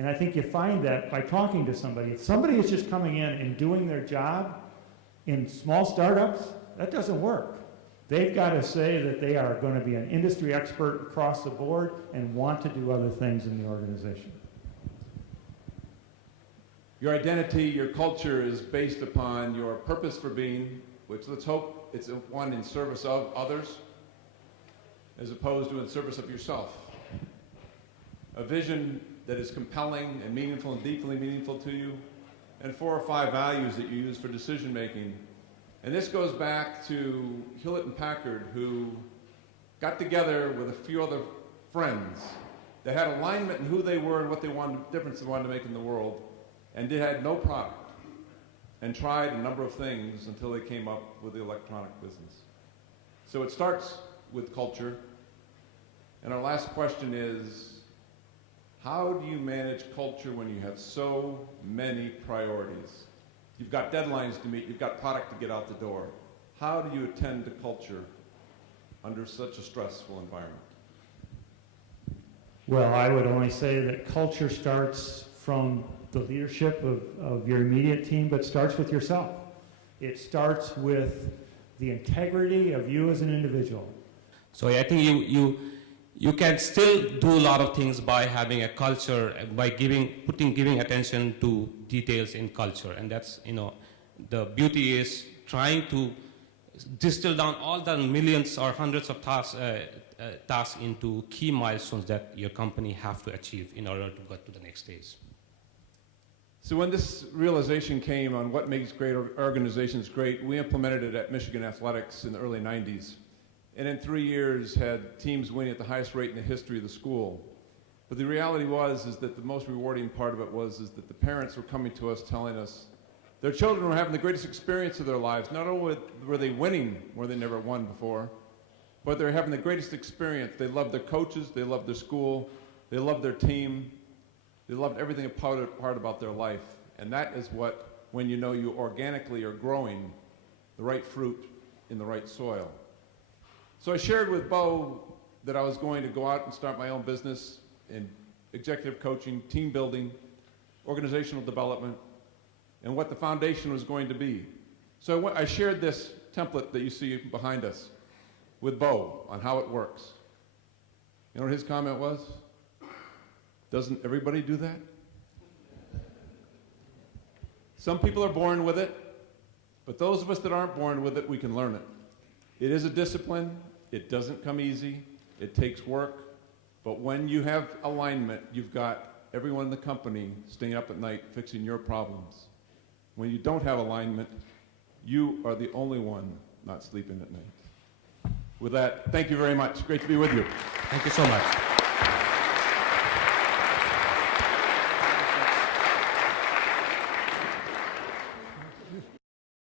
And I think you find that by talking to somebody. If somebody is just coming in and doing their job in small startups, that doesn't work. They've got to say that they are going to be an industry expert across the board and want to do other things in the organization. Your identity, your culture is based upon your purpose for being, which let's hope it's one in service of others, as opposed to in service of yourself. A vision that is compelling and meaningful and deeply meaningful to you, and 4 or 5 values that you use for decision making. And this goes back to Hewlett and Packard, who got together with a few other friends that had alignment in who they were and what they wanted, difference they wanted to make in the world, and they had no product, and tried a number of things until they came up with the electronic business. So it starts with culture. And our last question is, how do you manage culture when you have so many priorities? You've got deadlines to meet, you've got product to get out the door. How do you attend to culture under such a stressful environment? Well, I would only say that culture starts from the leadership of your immediate team, but starts with yourself. It starts with the integrity of you as an individual. So I think you can still do a lot of things by having a culture, by giving attention to details in culture. And that's, the beauty is trying to distill down all the millions or hundreds of tasks into key milestones that your company have to achieve in order to get to the next stage. So when this realization came on what makes great organizations great, we implemented it at Michigan Athletics in the early 90s. And in 3 years had teams winning at the highest rate in the history of the school. But the reality is that the most rewarding part of it was that the parents were coming to us telling us their children were having the greatest experience of their lives. Not only were they winning where they never won before, but they're having the greatest experience. They loved their coaches, they loved their school, they loved their team, they loved everything part about their life. And that is what, when you know you organically are growing the right fruit in the right soil. So I shared with Bo that I was going to go out and start my own business in executive coaching, team building, organizational development, and what the foundation was going to be. So I shared this template that you see behind us with Bo on how it works. You know what his comment was? Doesn't everybody do that? Some people are born with it, but those of us that aren't born with it, we can learn it. It is a discipline. It doesn't come easy. It takes work. But when you have alignment, you've got everyone in the company staying up at night fixing your problems. When you don't have alignment, you are the only one not sleeping at night. With that, thank you very much. Great to be with you. Thank you so much.